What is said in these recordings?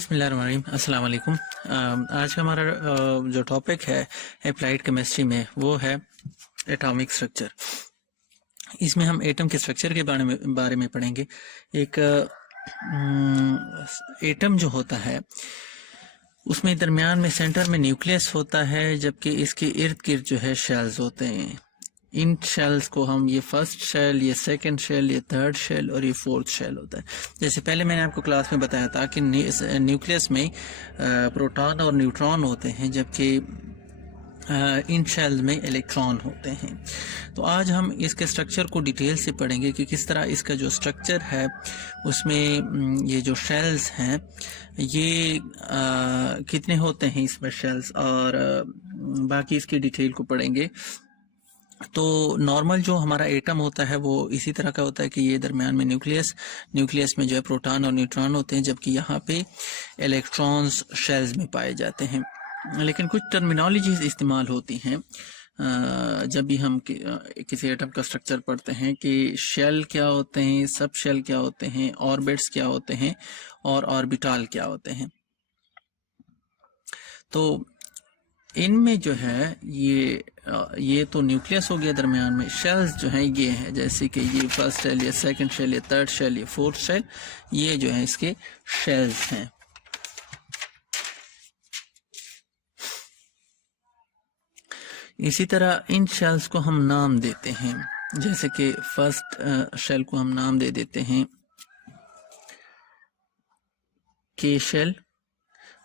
बिस्मिल्लाहिर्रहमानिर्रहीम, अस्सलाम वालेकुम। आज का हमारा जो टॉपिक है अप्लाइड केमिस्ट्री में वो है एटॉमिक स्ट्रक्चर। इसमें हम एटम के स्ट्रक्चर के बारे में पढ़ेंगे। एक एटम जो होता है उसमें दरमियान में सेंटर में न्यूक्लियस होता है, जबकि इसके इर्द गिर्द जो है शेल्स होते हैं। इन शेल्स को हम ये फर्स्ट शेल, ये सेकंड शेल, ये थर्ड शेल और ये फोर्थ शेल होता है। जैसे पहले मैंने आपको क्लास में बताया था कि न्यूक्लियस में प्रोटॉन और न्यूट्रॉन होते हैं, जबकि इन शेल्स में इलेक्ट्रॉन होते हैं। तो आज हम इसके स्ट्रक्चर को डिटेल से पढ़ेंगे कि किस तरह इसका जो स्ट्रक्चर है उसमें ये जो शेल्स हैं ये कितने होते हैं इसमें शेल्स, और बाकी इसकी डिटेल को पढ़ेंगे। तो नॉर्मल जो हमारा एटम होता है वो इसी तरह का होता है कि ये दरमियान में न्यूक्लियस में जो है प्रोटॉन और न्यूट्रॉन होते हैं, जबकि यहाँ पे इलेक्ट्रॉन्स शेल्स में पाए जाते हैं। लेकिन कुछ टर्मिनोलॉजीज इस्तेमाल होती हैं जब भी हम किसी एटम का स्ट्रक्चर पढ़ते हैं कि शेल क्या होते हैं, सब शेल क्या होते हैं, ऑर्बिट्स क्या होते हैं और ऑर्बिटल क्या होते हैं। तो इनमें जो है ये तो न्यूक्लियस हो गया, दरमियान में शेल्स जो हैं ये हैं, जैसे कि ये फर्स्ट शेल, ये सेकंड शेल, ये थर्ड शेल, ये फोर्थ शेल, ये जो है इसके शेल्स हैं। इसी तरह इन शेल्स को हम नाम देते हैं, जैसे कि फर्स्ट शेल को हम नाम दे देते हैं के शेल,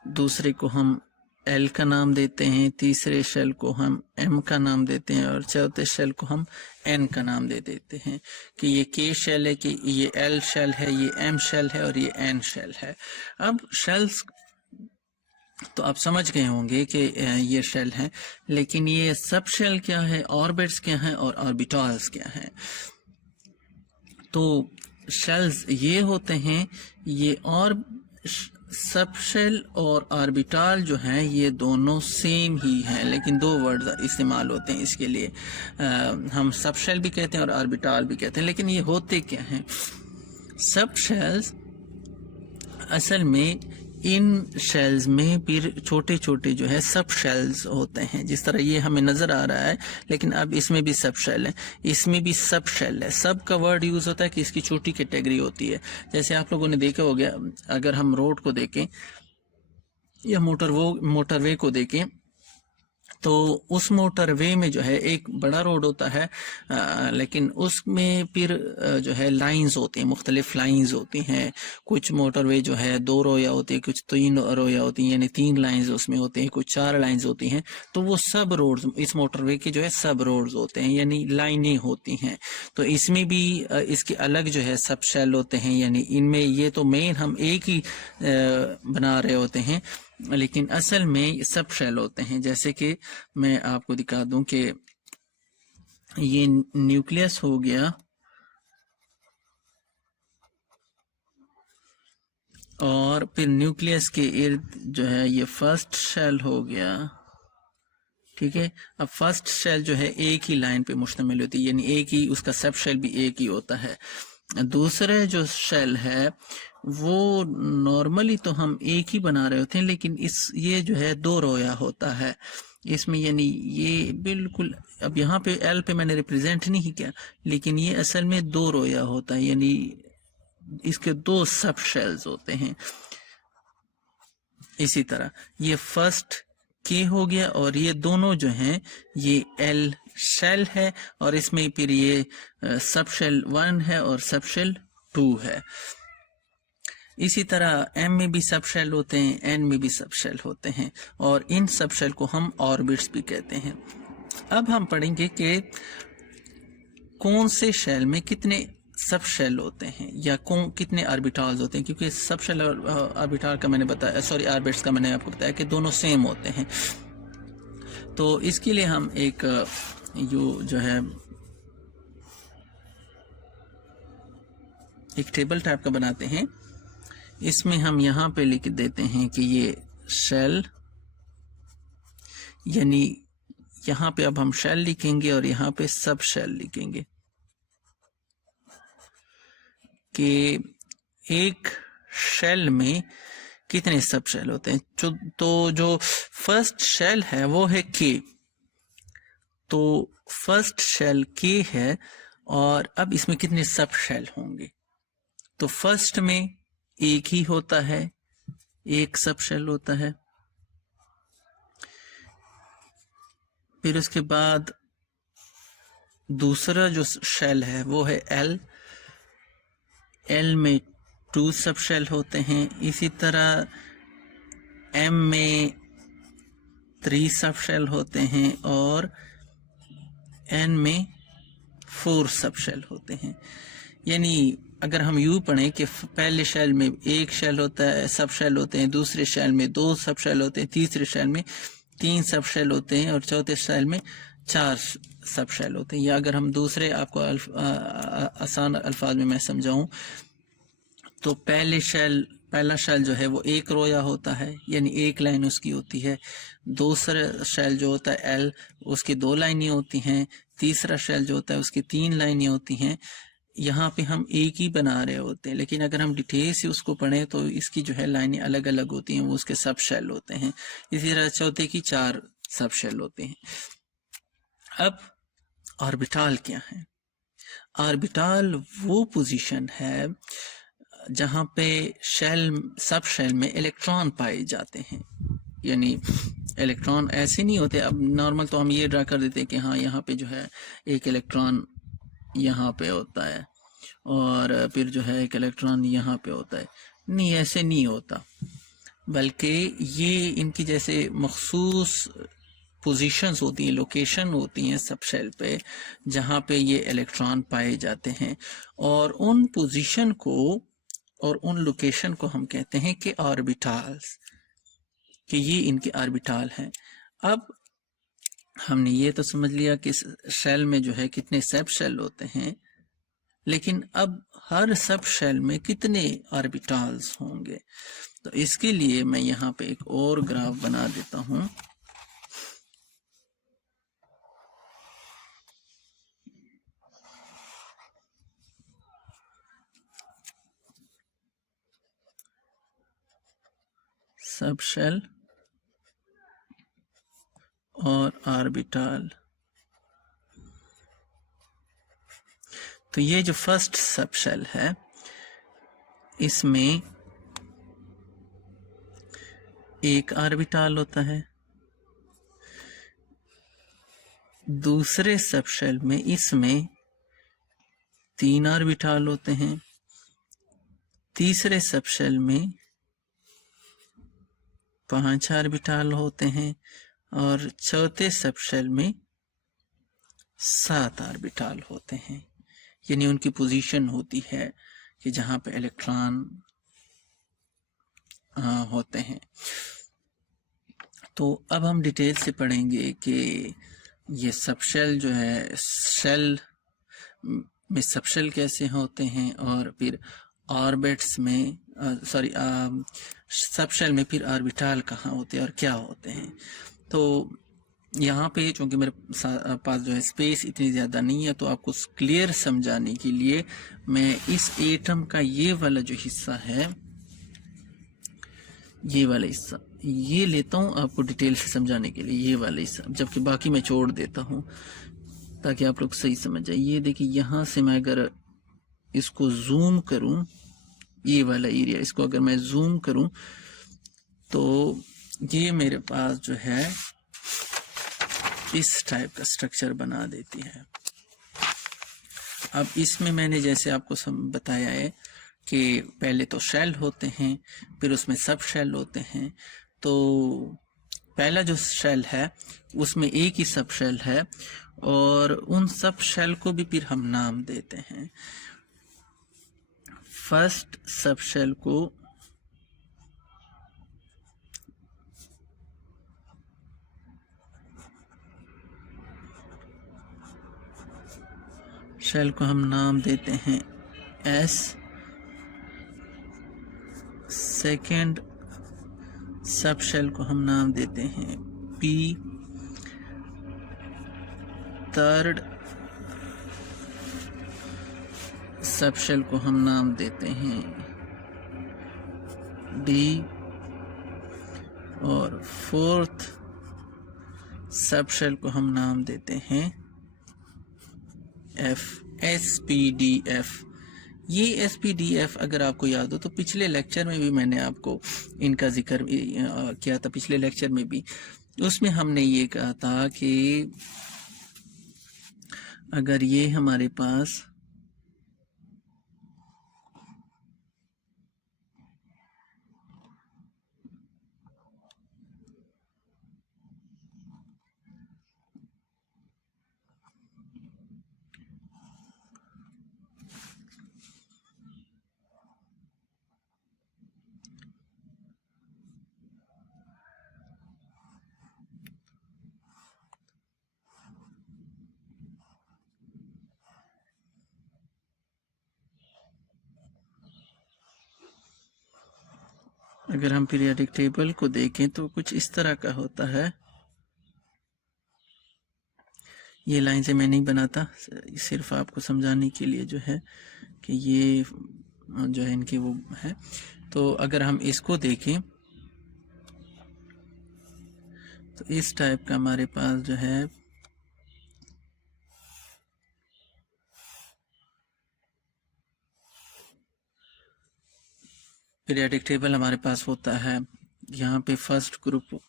दूसरे को हम एल का नाम देते हैं, तीसरे शेल को हम एम का नाम देते हैं और चौथे शेल को हम एन का नाम दे देते हैं कि ये के शेल है, कि ये एल शेल है, ये एम शेल है और ये एन शेल है। अब शेल्स तो आप समझ गए होंगे कि ये शेल है, लेकिन ये सब शेल क्या है, ऑर्बिट्स क्या है और ऑर्बिटल्स क्या है। तो शेल्स ये होते हैं, ये और सब शेल और ऑर्बिटल जो हैं ये दोनों सेम ही हैं, लेकिन दो वर्ड इस्तेमाल होते हैं इसके लिए। हम सब शेल भी कहते हैं और ऑर्बिटल भी कहते हैं, लेकिन ये होते क्या हैं। सब शेल्स असल में इन शेल्स में फिर छोटे छोटे जो है सब शेल्स होते हैं, जिस तरह ये हमें नजर आ रहा है, लेकिन अब इसमें भी सब शेल है, इसमें भी सब शेल है। सब का वर्ड यूज होता है कि इसकी छोटी कैटेगरी होती है। जैसे आप लोगों ने देखा हो गया, अगर हम रोड को देखें या मोटरवे को देखें तो उस मोटरवे में जो है एक बड़ा रोड होता है, लेकिन उसमें फिर जो है लाइंस होती हैं, मुख्तलिफ लाइंस होती हैं। कुछ मोटरवे जो है 2 रोया होती है, कुछ 3 रोया होती हैं, यानी 3 लाइंस उसमें होती हैं, कुछ 4 लाइंस होती हैं। तो वो सब रोड्स इस मोटरवे के जो है सब रोड्स होते हैं, यानी लाइनें होती हैं। तो इसमें भी इसके अलग जो है सब शेल होते हैं, यानी इनमें ये तो मेन हम एक ही बना रहे होते हैं, लेकिन असल में सब शेल होते हैं। जैसे कि मैं आपको दिखा दूं कि ये न्यूक्लियस हो गया और फिर न्यूक्लियस के इर्द जो है ये फर्स्ट शेल हो गया, ठीक है। अब फर्स्ट शेल जो है एक ही लाइन पे मुश्तमिल होती है, यानी एक ही उसका सब शेल भी एक ही होता है। दूसरे जो शेल है वो नॉर्मली तो हम एक ही बना रहे होते हैं, लेकिन ये जो है 2 रोया होता है इसमें, यानी ये बिल्कुल, अब यहाँ पे एल पे मैंने रिप्रेजेंट नहीं किया, लेकिन ये असल में 2 रोया होता है, यानी इसके 2 सब शेल्स होते हैं। इसी तरह ये फर्स्ट के हो गया और ये दोनों जो हैं ये एल शेल है, और इसमें फिर ये सब शेल 1 है और सब शेल 2 है। इसी तरह एम में भी सब शेल होते हैं, एन में भी सब शेल होते हैं, और इन सब शेल को हम ऑर्बिट्स भी कहते हैं। अब हम पढ़ेंगे कि कौन से शेल में कितने सब शेल होते हैं या कितने ऑर्बिटल्स होते हैं, क्योंकि सब शेल और ऑर्बिटल का मैंने बताया, सॉरी ऑर्बिट्स का मैंने आपको बताया कि दोनों सेम होते हैं। तो इसके लिए हम एक जो है एक टेबल टाइप का बनाते हैं। इसमें हम यहाँ पे लिख देते हैं कि ये शेल, यानी यहाँ पे अब हम शेल लिखेंगे और यहाँ पे सब शेल लिखेंगे कि एक शेल में कितने सब शेल होते हैं। तो जो फर्स्ट शेल है वो है के, तो फर्स्ट शेल के है, और अब इसमें कितने सब शेल होंगे। तो फर्स्ट में एक ही होता है, एक सब शेल होता है। फिर उसके बाद दूसरा जो शेल है वो है एल, एल में 2 सब शेल होते हैं। इसी तरह एम में 3 सब शेल होते हैं, और एन में 4 सब शेल होते हैं। यानी अगर हम यूं पढ़ें कि पहले शेल में एक शेल होता है, सब शेल होते हैं, दूसरे शेल में 2 सब शेल होते हैं, तीसरे शेल में 3 सब शेल होते हैं, और चौथे शेल में 4 सब शेल होते हैं। या अगर हम दूसरे आपको आसान अल्फाज में मैं समझाऊं तो पहला शेल जो है वो एक रोया होता है, यानी एक लाइन उसकी होती है। दूसरा शेल जो होता है एल, उसकी 2 लाइनें होती हैं। तीसरा शेल जो होता है उसकी 3 लाइनें होती हैं। यहाँ पे हम एक ही बना रहे होते हैं, लेकिन अगर हम डिटेल से उसको पढ़ें तो इसकी जो है लाइनें अलग अलग होती हैं, वो उसके सब शेल होते हैं। इसी तरह चौथे की 4 सब शेल होते हैं। अब ऑर्बिटल क्या है? ऑर्बिटल वो पोजीशन है जहां पे सब शेल में इलेक्ट्रॉन पाए जाते हैं। यानी इलेक्ट्रॉन ऐसे नहीं होते, अब नॉर्मल तो हम ये ड्रा कर देते हैं कि हाँ यहाँ पे जो है एक इलेक्ट्रॉन यहाँ पे होता है, और फिर जो है एक इलेक्ट्रॉन यहाँ पे होता है। नहीं, ऐसे नहीं होता, बल्कि ये इनकी जैसे मखसूस पोजीशंस होती हैं, लोकेशन होती हैं सब शेल पे, जहाँ पे ये इलेक्ट्रॉन पाए जाते हैं, और उन पोजीशन को और उन लोकेशन को हम कहते हैं कि ऑर्बिटल्स, कि ये इनके ऑर्बिटल हैं। अब हमने ये तो समझ लिया कि शेल में जो है कितने सब शेल होते हैं, लेकिन अब हर सब शेल में कितने ऑर्बिटल्स होंगे। तो इसके लिए मैं यहाँ पे एक और ग्राफ बना देता हूँ। सब शेल और ऑर्बिटल। तो ये जो फर्स्ट सब शेल है इसमें एक ऑर्बिटल होता है। दूसरे सब शेल में इसमें 3 ऑर्बिटल होते हैं। तीसरे सब शेल में 5 ऑर्बिटल होते हैं, और चौथे सब शेल में 7 ऑर्बिटल होते हैं। यानी उनकी पोजीशन होती है कि जहां पे इलेक्ट्रॉन होते हैं। तो अब हम डिटेल से पढ़ेंगे कि ये सब शेल जो है, शेल में सब शेल कैसे होते हैं, और फिर ऑर्बिट्स में सब शेल में फिर ऑर्बिटल कहाँ होते हैं और क्या होते हैं। तो यहाँ पे चूंकि मेरे पास जो है स्पेस इतनी ज़्यादा नहीं है, तो आपको क्लियर समझाने के लिए मैं इस एटम का ये वाला जो हिस्सा है, ये वाला हिस्सा ये लेता हूँ आपको डिटेल से समझाने के लिए, ये वाला हिस्सा, जबकि बाकी मैं छोड़ देता हूँ ताकि आप लोग सही समझ जाए। ये देखिए, यहाँ से मैं अगर इसको जूम करूँ, ये वाला एरिया, इसको अगर मैं जूम करूँ तो ये मेरे पास जो है इस टाइप का स्ट्रक्चर बना देती है। अब इसमें मैंने जैसे आपको बताया है कि पहले तो शेल होते हैं, फिर उसमें सब शेल होते हैं। तो पहला जो शेल है उसमें एक ही सब शेल है, और उन सब शेल को भी फिर हम नाम देते हैं। फर्स्ट सब शेल को हम नाम देते हैं एस। सेकेंड सब शेल को हम नाम देते हैं पी। थर्ड सब शेल को हम नाम देते हैं डी। और फोर्थ सब शेल को हम नाम देते हैं एफ, SPDF। ये SPDF अगर आपको याद हो तो पिछले लेक्चर में भी मैंने आपको इनका जिक्र किया था, पिछले लेक्चर में भी। उसमें हमने ये कहा था कि अगर ये हमारे पास अगर हम पीरियोडिक टेबल को देखें तो कुछ इस तरह का होता है। ये लाइन से मैं नहीं बनाता, सिर्फ आपको समझाने के लिए जो है कि ये जो है इनकी वो है। तो अगर हम इसको देखें तो इस टाइप का हमारे पास जो है पीरियोडिक टेबल हमारे पास होता है। यहाँ पे first group,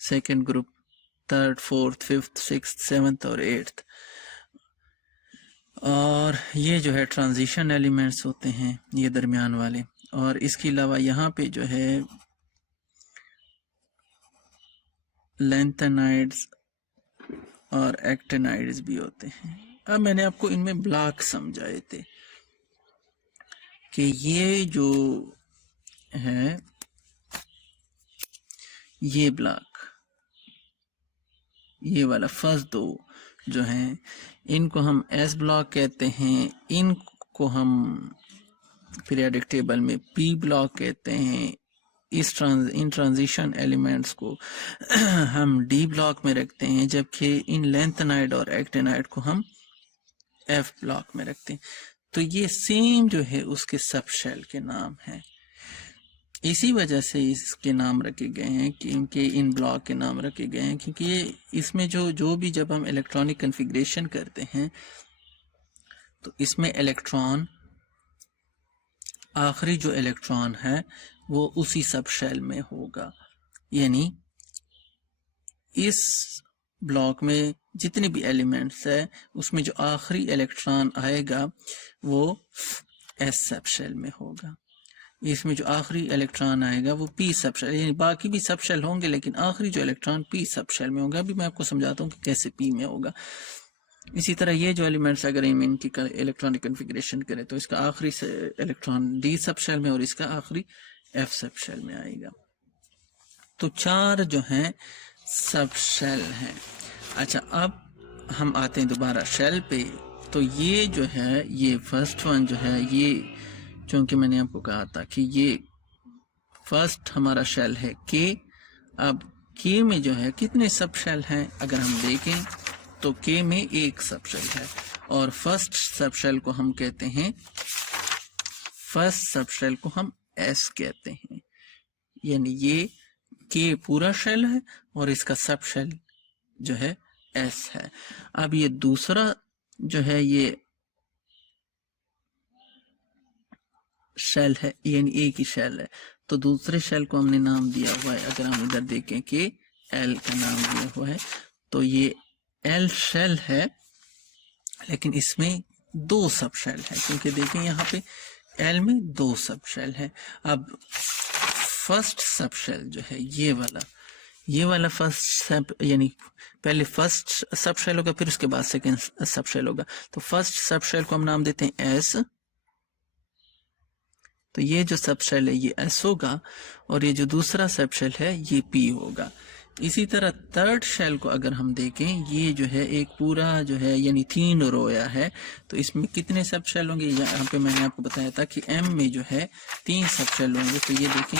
second group, third, fourth, fifth, sixth, seventh और एट्थ। और ये जो है ट्रांजिशन एलिमेंट्स होते हैं, ये दरमियान वाले। और इसके अलावा यहाँ पे जो है लेंथेनाइड्स और एक्टिनाइड्स भी होते हैं। अब मैंने आपको इनमें ब्लॉक समझाए थे कि ये जो है ये ब्लॉक, ये वाला फर्स्ट दो जो हैं इनको हम S ब्लॉक कहते हैं। इनको हम पीरियोडिक टेबल में P ब्लॉक कहते हैं। इन ट्रांजिशन एलिमेंट्स को हम D ब्लॉक में रखते हैं, जबकि इन लेंथेनाइड और एक्टिनाइड को हम F ब्लॉक में रखते हैं। तो ये सेम जो है उसके सब शेल के नाम हैं। इसी वजह से इसके नाम रखे गए हैं, क्योंकि इन ब्लॉक के नाम रखे गए हैं, क्योंकि ये इसमें जो भी जब हम इलेक्ट्रॉनिक कॉन्फ़िगरेशन करते हैं तो इसमें इलेक्ट्रॉन, आखिरी जो इलेक्ट्रॉन है वो उसी सब शेल में होगा। यानी इस ब्लॉक में जितने भी एलिमेंट्स है उसमें जो आखिरी इलेक्ट्रॉन आएगा वो S सब शेल में होगा। इसमें जो आखिरी इलेक्ट्रॉन आएगा वो P सब शेल, यानी बाकी भी सब शेल होंगे लेकिन आखिरी जो इलेक्ट्रॉन P सब शेल में होगा। अभी मैं आपको समझाता हूँ कि कैसे P में होगा। इसी तरह ये जो एलिमेंट्स अगर इनकी इलेक्ट्रॉनिक कॉन्फ़िगरेशन करें तो इसका आखिरी इलेक्ट्रॉन D सब शेल में और इसका आखिरी F सब शेल में आएगा। तो चार जो हैं सब शेल हैं। अच्छा, अब हम आते हैं दोबारा शेल पे। तो ये जो है ये फर्स्ट वन जो है, ये चूंकि मैंने आपको कहा था कि ये फर्स्ट हमारा शेल है K। अब K में जो है कितने सब शेल हैं अगर हम देखें तो K में एक सब शेल है और फर्स्ट सब शेल को हम कहते हैं, फर्स्ट सब शेल को हम S कहते हैं। यानी ये K पूरा शेल है और इसका सब शेल जो है S है। अब ये दूसरा जो है ये शेल है, यानी एक ही शेल है, तो दूसरे शेल को हमने नाम दिया हुआ है। अगर हम इधर देखें कि L का नाम दिया हुआ है तो ये L शेल है, लेकिन इसमें दो सब शेल है, क्योंकि देखें यहाँ पे L में दो सब शेल है। अब फर्स्ट सब शेल जो है ये वाला फर्स्ट सब, यानी पहले फर्स्ट सब शेल होगा फिर उसके बाद सेकेंड सब शेल होगा। तो फर्स्ट सब शेल को हम नाम देते हैं S। तो ये जो सब शेल है ये S होगा और ये जो दूसरा सब शेल है ये P होगा। इसी तरह थर्ड शेल को अगर हम देखें, ये जो है एक पूरा जो है यानी 3 रोया है, तो इसमें कितने सब शेल होंगे? यहाँ पे मैंने आपको बताया था कि M में जो है 3 सब शेल होंगे। तो ये देखें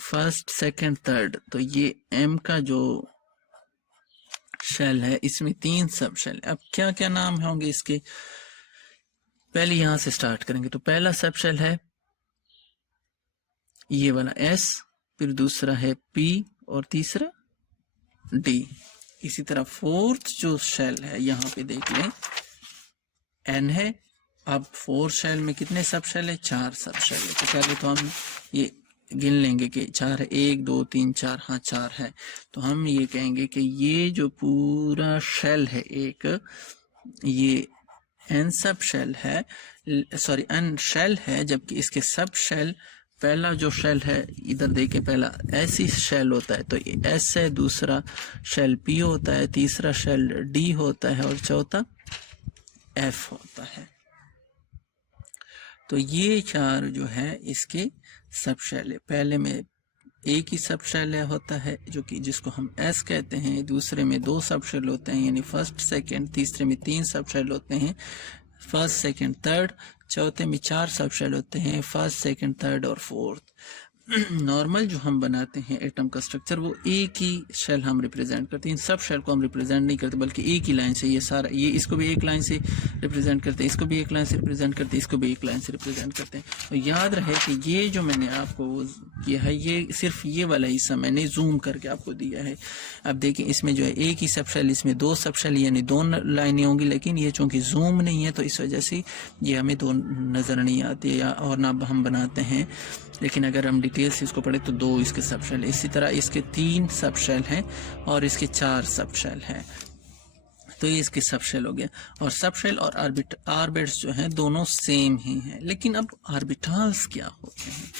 फर्स्ट, सेकंड, थर्ड, तो ये M का जो शेल है इसमें 3 सब शेल। अब क्या क्या नाम होंगे इसके? पहले यहां से स्टार्ट करेंगे। तो पहला सब शेल है ये वाला S, फिर दूसरा है P और तीसरा D। इसी तरह फोर्थ जो शेल है यहाँ पे देख लें N है। अब फोर्थ शेल में कितने सब शेल है? 4 सब शेल है। तो पहले तो हम ये गिन लेंगे कि 4 है, 1 2 3 4, हाँ 4 है। तो हम ये कहेंगे कि ये जो पूरा शेल है एक, ये N सब शेल है, सॉरी N शेल है, जबकि इसके सब शेल, पहला जो शेल है इधर देखें, पहला ऐसी शेल होता है तो ये S है, दूसरा शेल P होता है, तीसरा शेल D होता है और चौथा F होता है। तो ये 4 जो है इसके सब शेल है। पहले में एक ही सब शेल होता है जो कि जिसको हम S कहते हैं, दूसरे में 2 सब शेल होते हैं यानी फर्स्ट सेकंड, तीसरे में 3 सब शेल होते हैं फर्स्ट सेकंड थर्ड, चौथे में 4 सब शेल होते हैं फर्स्ट सेकंड थर्ड और फोर्थ। नॉर्मल जो हम बनाते हैं एटम का स्ट्रक्चर वो एक ही शेल हम रिप्रेजेंट करते हैं, इन सब शेल को हम रिप्रेजेंट नहीं करते बल्कि एक ही लाइन से ये सारा, ये इसको भी एक लाइन से रिप्रेजेंट करते हैं, इसको भी एक लाइन से रिप्रेजेंट करते हैं, इसको भी एक लाइन से रिप्रेजेंट करते हैं। तो याद रहे कि ये जो मैंने आपको किया है ये सिर्फ ये वाला हिस्सा मैंने जूम करके आपको दिया है। अब देखिए इसमें जो है एक ही सब शेल, इसमें 2 सब शेल यानी 2 लाइनें होंगी, लेकिन ये चूँकि जूम नहीं है तो इस वजह से ये हमें 2 नज़र नहीं आती या और ना हम बनाते हैं। लेकिन अगर हम डिटेल से इसको पढ़े तो 2 इसके सब शेल, इसी तरह इसके 3 सब शेल हैं और इसके 4 सब शेल हैं। तो ये इसके सब शेल हो गया। और सब शेल और ऑर्बिट्स जो हैं दोनों सेम ही हैं। लेकिन अब ऑर्बिटल्स क्या होते हैं?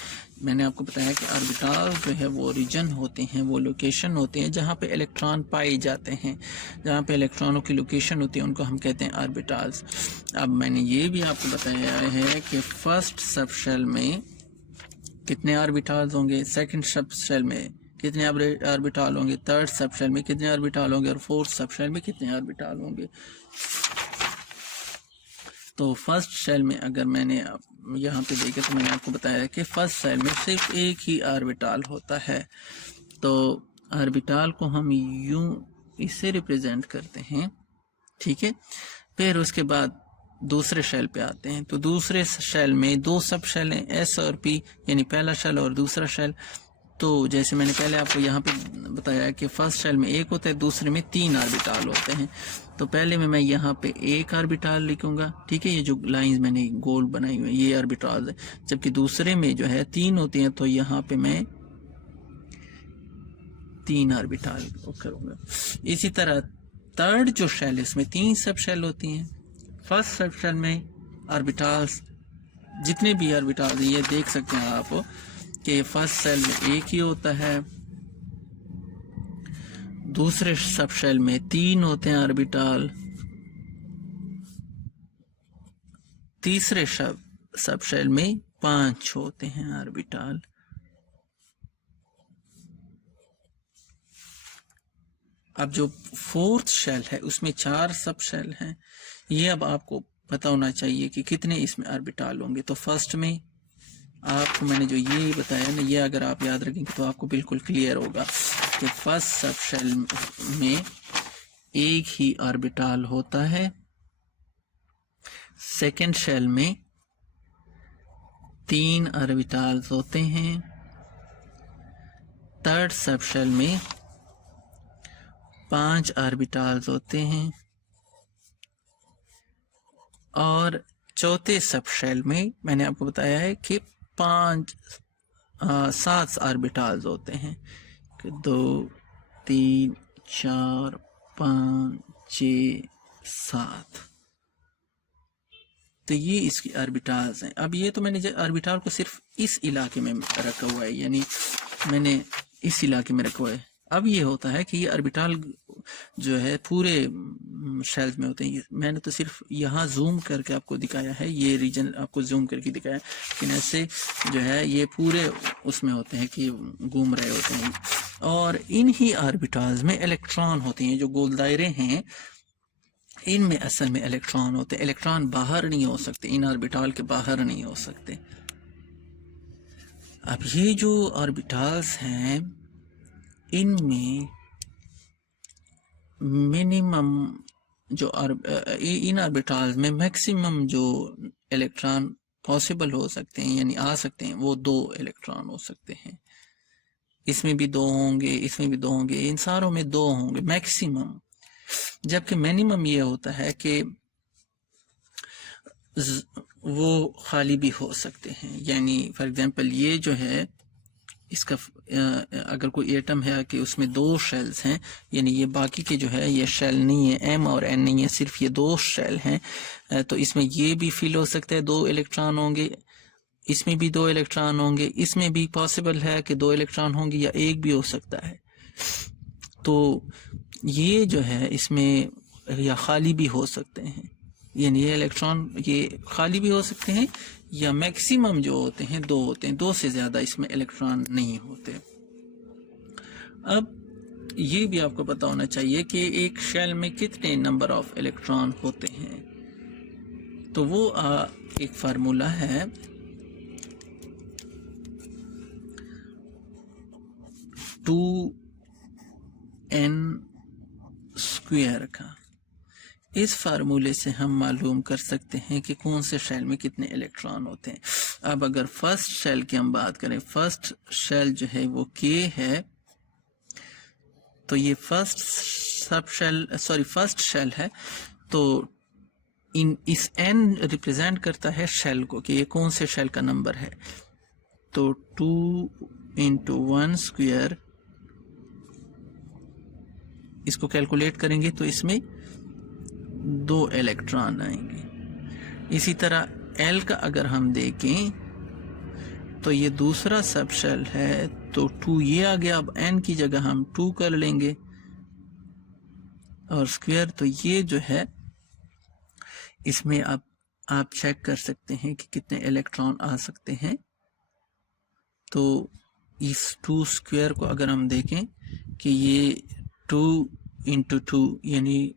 मैंने आपको बताया कि ऑर्बिटल जो है वो रीजन होते हैं, वो लोकेशन होते हैं जहाँ पे इलेक्ट्रॉन पाए जाते हैं, जहाँ पे इलेक्ट्रॉनों की लोकेशन होती है उनको हम कहते हैं ऑर्बिटल्स। अब मैंने ये भी आपको बताया है कि फर्स्ट सब शेल में कितने ऑर्बिटल्स होंगे, सेकंड सब शेल में कितने ऑर्बिटल होंगे, थर्ड सब शेल में कितने ऑर्बिटल होंगे और फोर्थ सब शेल में कितने ऑर्बिटल होंगे। तो फर्स्ट शेल में अगर मैंने यहाँ पे देखे तो मैंने आपको बताया कि फर्स्ट शेल में सिर्फ एक ही ऑर्बिटल होता है। तो ऑर्बिटल को हम यूं इससे रिप्रेजेंट करते हैं, ठीक है। फिर उसके बाद दूसरे शेल पे आते हैं। तो दूसरे शेल में 2 सब शेल हैं, S और P, यानी पहला शेल और दूसरा शेल। तो जैसे मैंने पहले आपको यहाँ पे बताया कि फर्स्ट शेल में 1 होता है, दूसरे में 3 ऑर्बिटल होते हैं। तो पहले में मैं यहाँ पे 1 ऑर्बिटल लिखूंगा, ठीक है, ये जो लाइंस मैंने गोल बनाई हुई है ये ऑर्बिटल है। जबकि दूसरे में जो है 3 होती हैं तो यहाँ पे मैं 3 ऑर्बिटल करूंगा। इसी तरह थर्ड जो शेल है इसमें 3 सब शेल होती हैं। फर्स्ट सब शेल में ऑर्बिटल्स जितने भी ऑर्बिटल्स ये देख सकते हैं आप कि फर्स्ट शेल में 1 ही होता है, दूसरे सब शेल में 3 होते हैं ऑर्बिटल, तीसरे सब शेल में 5 होते हैं ऑर्बिटल। अब जो फोर्थ शेल है उसमें 4 सब शेल हैं। ये अब आपको पता होना चाहिए कि कितने इसमें ऑर्बिटल होंगे। तो फर्स्ट में आपको मैंने जो ये बताया ना, ये अगर आप याद रखेंगे तो आपको बिल्कुल क्लियर होगा कि फर्स्ट सब शेल में 1 ही ऑर्बिटल होता है, सेकंड शेल में 3 ऑर्बिटल्स होते हैं, थर्ड सब शेल में 5 ऑर्बिटल्स होते हैं और चौथे सब शेल में मैंने आपको बताया है कि 7 ऑर्बिटल्स होते हैं। 2 3 4 5 6 7। तो ये इसकी ऑर्बिटल्स हैं। अब ये तो मैंने ऑर्बिटल को सिर्फ इस इलाके में रखा हुआ है, यानी मैंने इस इलाके में रखा हुआ है। अब ये होता है कि ये ऑर्बिटल जो है पूरे शेल्स में होते हैं। मैंने तो सिर्फ यहाँ जूम करके आपको दिखाया है, ये रीजन आपको जूम करके दिखाया है, लेकिन ऐसे जो है ये पूरे उसमें होते हैं कि घूम रहे होते हैं। और इन ही ऑर्बिटल्स में इलेक्ट्रॉन होते हैं, जो गोल दायरे हैं इनमें असल में इलेक्ट्रॉन होते हैं। इलेक्ट्रॉन बाहर नहीं हो सकते, इन ऑर्बिटल के बाहर नहीं हो सकते। अब ये जो ऑर्बिटल्स हैं इनमें मिनिमम जो इन ऑर्बिटल्स में मैक्सिमम जो इलेक्ट्रॉन पॉसिबल हो सकते हैं यानी आ सकते हैं वो 2 इलेक्ट्रॉन हो सकते हैं। इसमें भी 2 होंगे, इसमें भी 2 होंगे, इन सारों में 2 होंगे मैक्सिमम। जबकि मिनिमम ये होता है कि वो खाली भी हो सकते हैं। यानी फॉर एग्जांपल ये जो है इसका अगर कोई एटम है कि उसमें 2 शेल्स हैं, यानी ये बाकी के जो है ये शेल नहीं है, एम और एन नहीं है, सिर्फ ये 2 शेल हैं, तो इसमें ये भी फिल हो सकता है, 2 इलेक्ट्रॉन होंगे, इसमें भी 2 इलेक्ट्रॉन होंगे, इसमें भी पॉसिबल है कि 2 इलेक्ट्रॉन होंगे या एक भी हो सकता है। तो ये जो है इसमें या खाली भी हो सकते हैं, यानी ये इलेक्ट्रॉन ये खाली भी हो सकते हैं, या मैक्सिमम जो होते हैं 2 होते हैं, 2 से ज़्यादा इसमें इलेक्ट्रॉन नहीं होते। अब ये भी आपको पता होना चाहिए कि एक शेल में कितने नंबर ऑफ इलेक्ट्रॉन होते हैं। तो वो एक फार्मूला है 2n स्क्वायर का। इस फार्मूले से हम मालूम कर सकते हैं कि कौन से शेल में कितने इलेक्ट्रॉन होते हैं। अब अगर फर्स्ट शेल की हम बात करें, फर्स्ट शेल जो है वो K है, तो ये फर्स्ट शेल है, तो इस n रिप्रेजेंट करता है शेल को कि ये कौन से शेल का नंबर है। तो 2 × 1 स्क्वायर, इसको कैलकुलेट करेंगे तो इसमें 2 इलेक्ट्रॉन आएंगे। इसी तरह L का अगर हम देखें तो ये दूसरा सब शेल है, तो 2 ये आ गया। अब n की जगह हम 2 कर लेंगे और स्क्वायर, तो ये जो है इसमें अब आप चेक कर सकते हैं कि कितने इलेक्ट्रॉन आ सकते हैं। तो इस 2 स्क्वायर को अगर हम देखें कि ये 2 × 2 यानी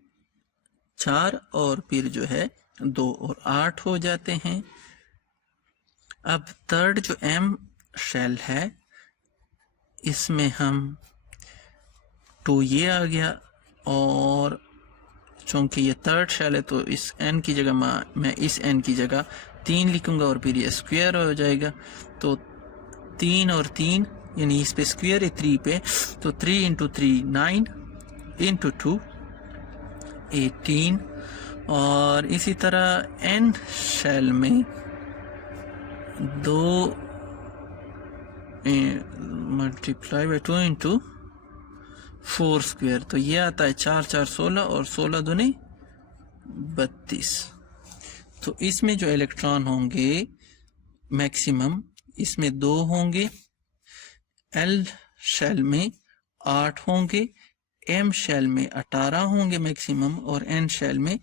4 और फिर जो है 2 और 8 हो जाते हैं। अब थर्ड जो M शेल है, इसमें हम 2 ये आ गया, और चूंकि ये थर्ड शेल है तो इस n की जगह मैं इस n की जगह 3 लिखूंगा और फिर ये स्क्वायर हो जाएगा। तो 3 और 3 यानी इस पे स्क्वायर है 3 पे, तो 3 × 3 9 × 2 18। और इसी तरह n शेल में 2 मल्टीप्लाई बाय 2 × 4 स्क्वायर, तो ये आता है 4 4 16 और 16 दूनी 32। तो इसमें जो इलेक्ट्रॉन होंगे मैक्सिमम, इसमें 2 होंगे, L शेल में 8 होंगे, M शेल में 18 होंगे मैक्सिमम, और N शेल में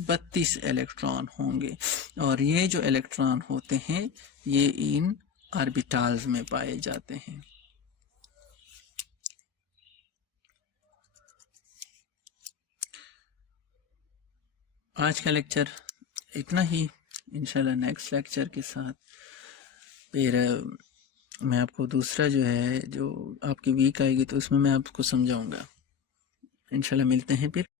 32 इलेक्ट्रॉन होंगे। और ये जो इलेक्ट्रॉन होते हैं ये इन ऑर्बिटल्स में पाए जाते हैं। आज का लेक्चर इतना ही। इंशाल्लाह नेक्स्ट लेक्चर के साथ फिर मैं आपको दूसरा जो है जो आपकी वीक आएगी तो उसमें मैं आपको समझाऊंगा। इंशाल्लाह मिलते हैं फिर।